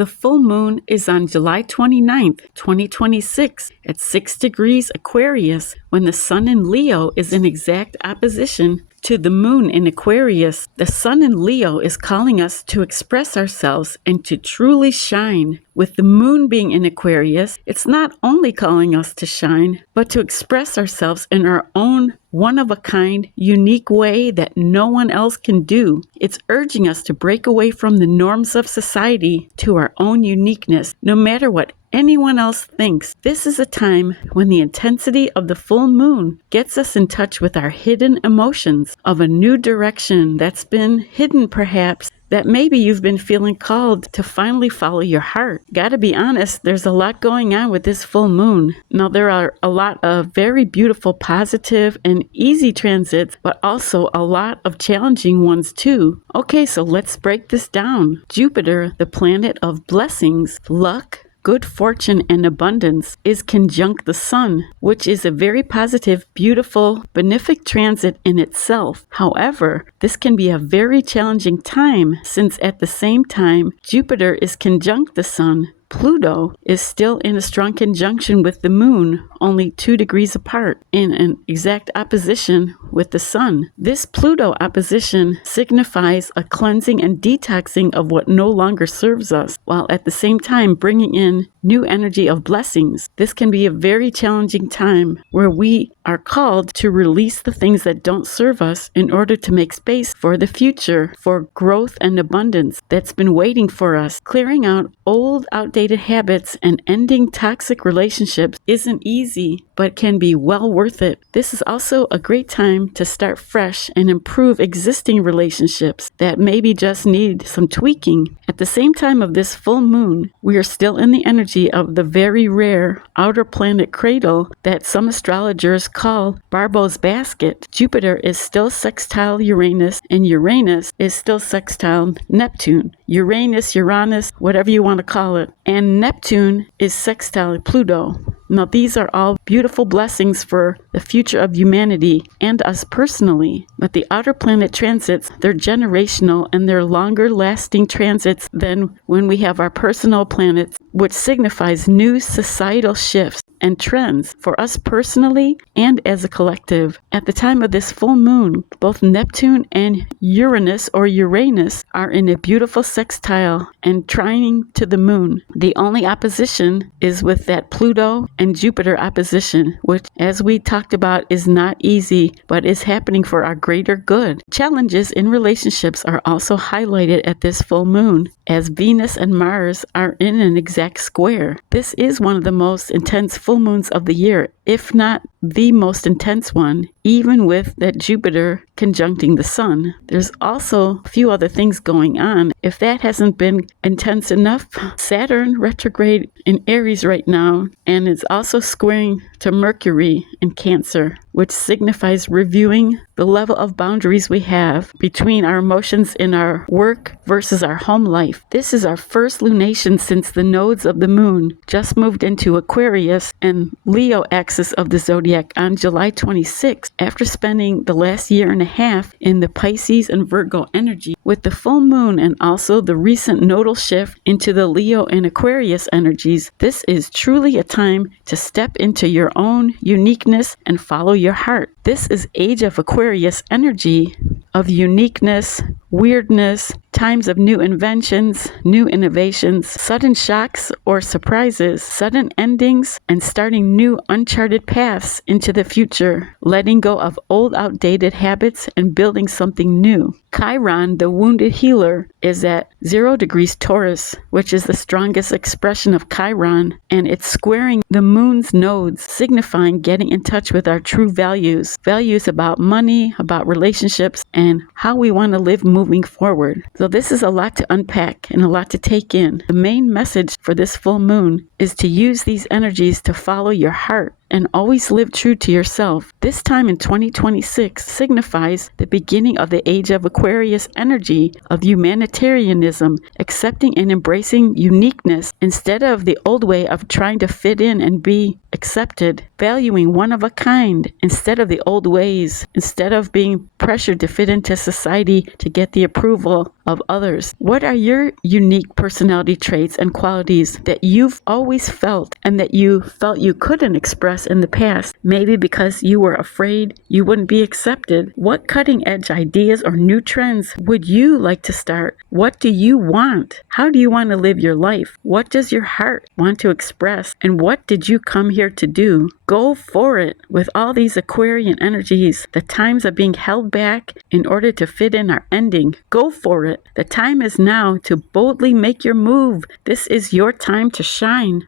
The full moon is on July 29th, 2026 at 6 degrees Aquarius when the sun in Leo is in exact opposition to the moon in Aquarius. The sun in Leo is calling us to express ourselves and to truly shine. With the moon being in Aquarius, it's not only calling us to shine, but to express ourselves in our own one-of-a-kind, unique way that no one else can do. It's urging us to break away from the norms of society to our own uniqueness, no matter what anyone else thinks. This is a time when the intensity of the full moon gets us in touch with our hidden emotions of a new direction that's been hidden perhaps, that maybe you've been feeling called to finally follow your heart. Gotta be honest, there's a lot going on with this full moon. Now, there are a lot of very beautiful, positive, and easy transits, but also a lot of challenging ones too. Okay, so let's break this down. Jupiter, the planet of blessings, luck, good fortune, and abundance, is conjunct the sun, which is a very positive, beautiful, benefic transit in itself. However, this can be a very challenging time since at the same time Jupiter is conjunct the sun, Pluto is still in a strong conjunction with the moon, only 2 degrees apart, in an exact opposition with the sun. This Pluto opposition signifies a cleansing and detoxing of what no longer serves us, while at the same time bringing in new energy of blessings. This can be a very challenging time where we are called to release the things that don't serve us in order to make space for the future, for growth and abundance that's been waiting for us. Clearing out old, outdated habits and ending toxic relationships isn't easy, but can be well worth it. This is also a great time to start fresh and improve existing relationships that maybe just need some tweaking. At the same time of this full moon, we are still in the energy of the very rare outer planet cradle that some astrologers call Barbault's basket. Jupiter is still sextile Uranus, and Uranus is still sextile Neptune. Uranus, whatever you want to call it. And Neptune is sextile Pluto. Now, these are all beautiful blessings for the future of humanity and us personally. But the outer planet transits, they're generational and they're longer lasting transits than when we have our personal planets, which signifies new societal shifts and trends for us personally and as a collective. At the time of this full moon, both Neptune and Uranus are in a beautiful sextile and trining to the moon. The only opposition is with that Pluto and Jupiter opposition, which, as we talked about, is not easy, but is happening for our greater good. Challenges in relationships are also highlighted at this full moon, as Venus and Mars are in an exact square. This is one of the most intense full moons of the year, if not the most intense one, even with that Jupiter conjuncting the sun. There's also a few other things going on. If that hasn't been intense enough, Saturn Retrograde in Aries right now, and it's also squaring to Mercury in Cancer, which signifies reviewing the level of boundaries we have between our emotions in our work versus our home life. This is our first lunation since the nodes of the moon just moved into Aquarius and Leo axis of the zodiac on July 26th, after spending the last year and a half in the Pisces and Virgo energy. With the full moon and also the recent nodal shift into the Leo and Aquarius energies, this is truly a time to step into your own uniqueness and follow your heart. This is Age of Aquarius energy of uniqueness, weirdness, times of new inventions, new innovations, sudden shocks or surprises, sudden endings, and starting new uncharted paths into the future, letting go of old outdated habits and building something new. Chiron, the wounded healer, is at 0 degrees Taurus, which is the strongest expression of Chiron, and it's squaring the moon's nodes, signifying getting in touch with our true values about money, about relationships, and how we want to live moving forward. So this is a lot to unpack and a lot to take in. The main message for this full moon is to use these energies to follow your heart and always live true to yourself. This time in 2026 signifies the beginning of the Age of Aquarius energy of humanitarianism, accepting and embracing uniqueness instead of the old way of trying to fit in and be accepted, valuing one of a kind instead of the old ways, instead of being pressured to fit into society to get the approval of others. What are your unique personality traits and qualities that you've always felt and that you felt you couldn't express in the past? Maybe because you were afraid you wouldn't be accepted. What cutting edge ideas or new trends would you like to start? What do you want? How do you want to live your life? What does your heart want to express? And what did you come here to do? Go for it. With all these Aquarian energies, the times of being held back in order to fit in are ending. Go for it. The time is now to boldly make your move. This is your time to shine.